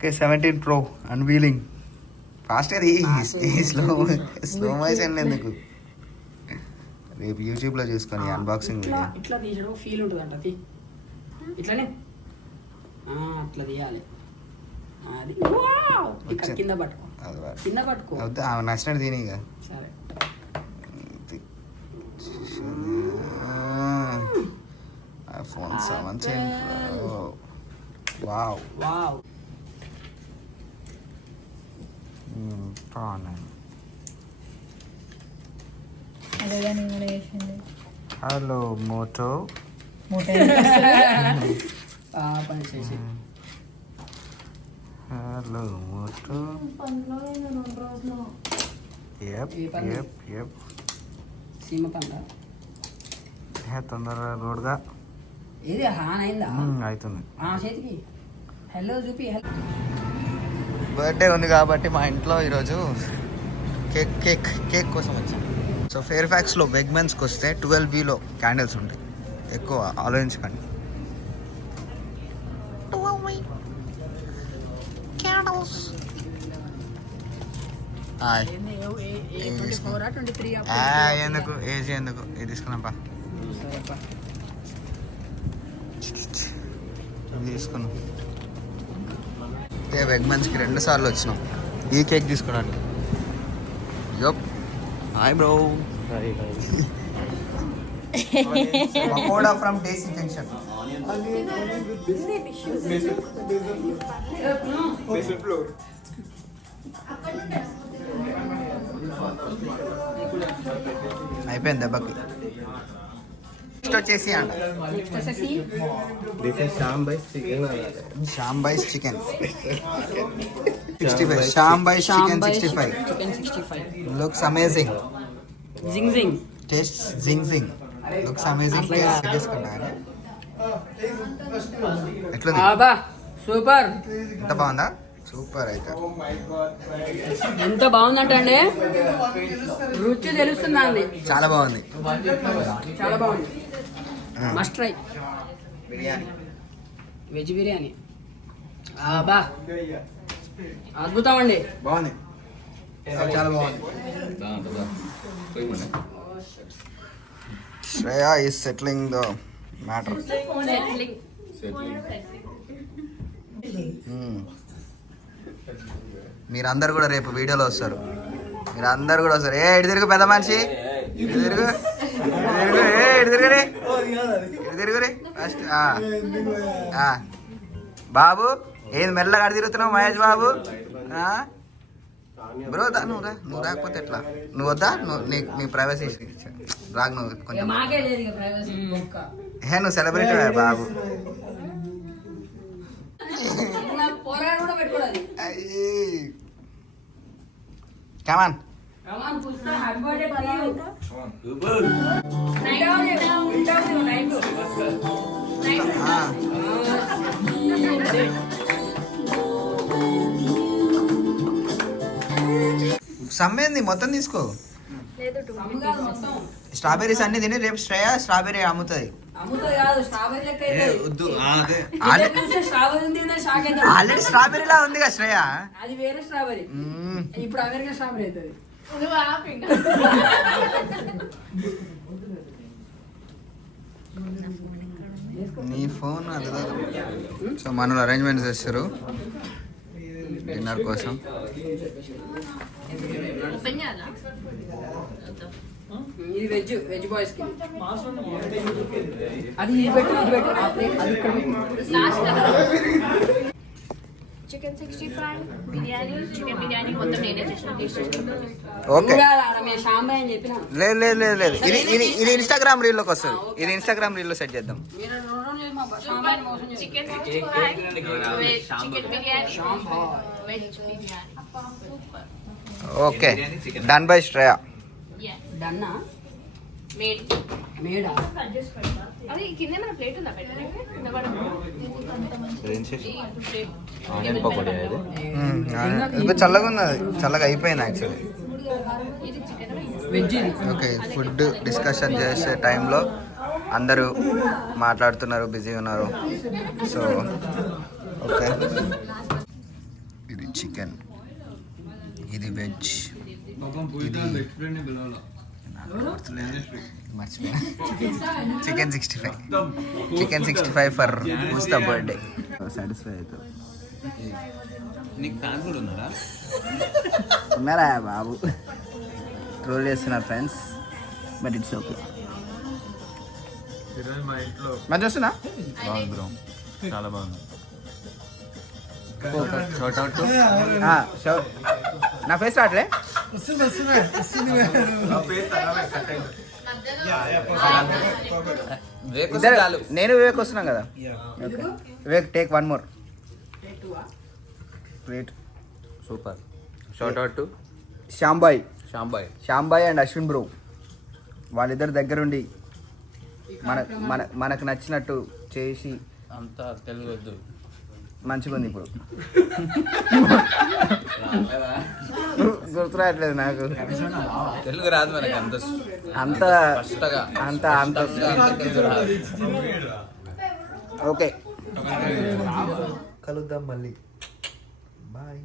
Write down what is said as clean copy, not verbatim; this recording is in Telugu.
ఓకే 17 Pro అన్వీలింగ్ ఫాస్ట్ అది స్లో మోషన్ ఎందుకు రేపు యూట్యూబ్లో చూసుకొని అన్బాక్సింగ్ వీడియో. ఇట్లా తీయడం ఫీల్ ఉంటుంది అంట. ఇట్లానే అట్లా తీయాలి. అది ఇక్కడ కింద పట్టుకో, కింద పట్టుకో. నచ్చినట్టు తిని ఇక. సరే iPhone 17 Pro. Wow wow. Hello Moto పని చేసి హలో మోటో. సీమ పండ తొందరగా రోడ్గా ఏది హాన్ అయిందా? అవుతుంది. చేతికి హలో చూపి. బర్త్డే ఉంది కాబట్టి మా ఇంట్లో ఈరోజు కేక్ కోసం వచ్చాం. సో ఫేర్ ఫ్యాక్స్లో వెగ్మెన్స్కి వస్తే 12Bలో క్యాండిల్స్ ఉంటాయి. ఎక్కువ ఆలోచించకండి. ఎందుకు ఏజ్ ఎందుకు ఇది తీసుకున్నాపా, తీసుకున్నాం. వెగ్మెన్స్కి 2 సార్లు వచ్చినాం ఈ కేక్ తీసుకోవడానికి. Yup hi bro. Pakoda from డేసీ జంక్షన్. అయిపోయింది దెబ్బకి. నెక్స్ట్ వచ్చేసి అంట శ్యామ్ బైస్ చికెన్ 65. శ్యామ్ బైస్ chicken 65 looks amazing. Zing zing taste జింగ్ జింగ్ లుక్స్ అమేజింగ్. తీసుకుంటా ఎట్లా సూపర్. ఎంత బాగుందా? సూపర్. అయితే ఎంత బాగుందంటే రుచి తెలుస్తుందండి. చాలా బాగుంది, చాలా బాగుంది. Must try. Biryani, veg biryani బా అద్భుతం అండి. బాగుంది, చాలా బాగుంది. Shreya is settling the matter. మీరందరు కూడా రేపు వీడియోలో వస్తారు. మీరందరు కూడా వస్తారు. ఇటు తిరుగు పెద్ద మనిషి, ఇటు తిరుగు, ఇటు తిరుగురే, ఇటు తిరుగురే. ఫస్ట్ బాబు ఏది మెల్లగా అడి తిరుగుతున్నావు మహేష్ బాబు? బ్రో నువ్వు రాకపోతే ఎట్లా? నువ్వు వద్దా? నీ ప్రైవసీ రాకు. నువ్వు కొంచెం నువ్వు సెలబ్రిటీ బాబు. కమాన్ సమ్మేంది మొత్తం తీసుకో. స్ట్రాబెర్రీస్ అన్ని తిని రేపు శ్రేయ స్ట్రాబెర్రీ అమ్ముతుంది. ఆల్రెడీ స్ట్రాబెర్రీలా ఉంది కదా శ్రేయ. అది వేరే స్ట్రాబెర్రీ, ఇప్పుడు అమెరికా స్ట్రాబెర్రీ అవుతుంది. నీ ఫోన్ అది. సో మనలో అరేంజ్మెంట్స్ చేస్తారు డిన్నర్ కోసం. ఇది వెజ్ బాయ్స్ కి. అది ఇది పెట్టు, ఇది పెట్టు. చికెన్ 65 బిర్యానీ, చికెన్ బిర్యానీ మొత్తం నేనే చేసిన. ఓకే లేదు లేదు ఇది ఇన్స్టాగ్రామ్ రీల్లోకి వస్తుంది. ఇది ఇన్స్టాగ్రామ్ రీల్లో సెట్ చేద్దాం. Chicken 65 chicken biryani, veg biryani. Okay done bye Shreya. డన్నా మేడ్ మేడా? అది కింద మన ప్లేట్ ఉందా పెట్టడానికి? చల్లగా ఉన్నది, చల్లగా అయిపోయింది యాక్చువల్లీ. ఓకే ఫుడ్ డిస్కషన్ చేసే టైంలో అందరూ మాట్లాడుతున్నారు, బిజీగా ఉన్నారు. సో ఓకే మర్చిపోయా చికెన్ 65 ఫర్ ముస్తా బర్త్డే సాటిస్ఫై అవుతుంది. నీకు ఫ్యాన్స్ కూడా ఉన్నారా? ఉన్నారా బాబు? ట్రోల్ చేస్తున్నారు ఫ్రెండ్స్, బట్ ఇట్స్ ఓకే. మంచి వస్తున్నా బాగుంది బ్రో, చాలా బాగుంది. షార్ట్ అవుట్ నా ఫేస్ రావట్లే. నేను వివేక్ వస్తున్నాం కదా. Vivek take 1 more. Great, super. Shout out to Shyambhai and Ashwin bro. వాళ్ళిద్దరు దగ్గరుండి మనకు నచ్చినట్టు చేసి అంతా తెలుగు వద్దు, మంచిగా ఉంది. ఇప్పుడు గుర్తురావట్లేదు నాకు, తెలుగు రాదు మనకి అంత ఓకే. కలుద్దాం మళ్ళీ, బాయ్.